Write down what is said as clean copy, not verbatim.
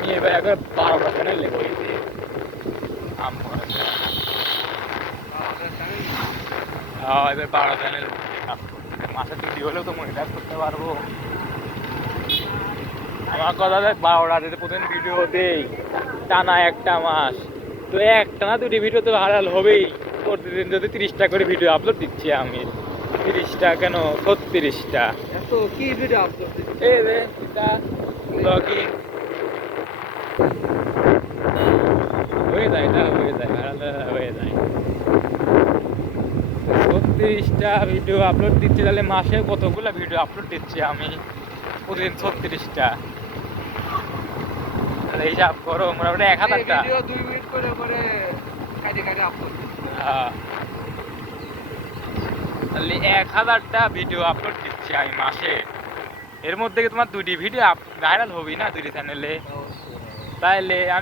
আমি এবার একবার 12টা চ্যানেল লেবো এবার 12 চ্যানেল মাসে 2টি হলেও তো মনিটাইজ করতে পারবো। আমার কথা দেখ 12টা যদি প্রতিদিন ভিডিও দেই টানা একটা মাস, তো একটা না 2টি ভিডিও তো ভাইরাল হবেই। প্রতিদিন যদি 30টা করে ভিডিও আপলোড দিচ্ছি আমি, 30টা কেন 36টা এত কি ভিডিও আপলোড দিচ্ছি? এই রে এটা ব্লগিং হয়ে যায়, এটা হয়ে যায়, ভাইরাল হয়ে যায়। 36টা ভিডিও আপলোড দিচ্ছি, তাহলে মাসে কতগুলো ভিডিও আপলোড দিচ্ছি আমি প্রতিদিন? 36টা, তাহলে হিসাব করো মোটামুটি 1000টা ভিডিও 2 মিনিট করে করে কাটে কাটে আপলোড দিচ্ছি। তাহলে 1000টা ভিডিও আপলোড দিচ্ছি আমি মাসে। এর মধ্যে কি তোমার 2টি ভিডিও ভাইরাল হবেই না 2টি চ্যানেলে? তাইলে আমি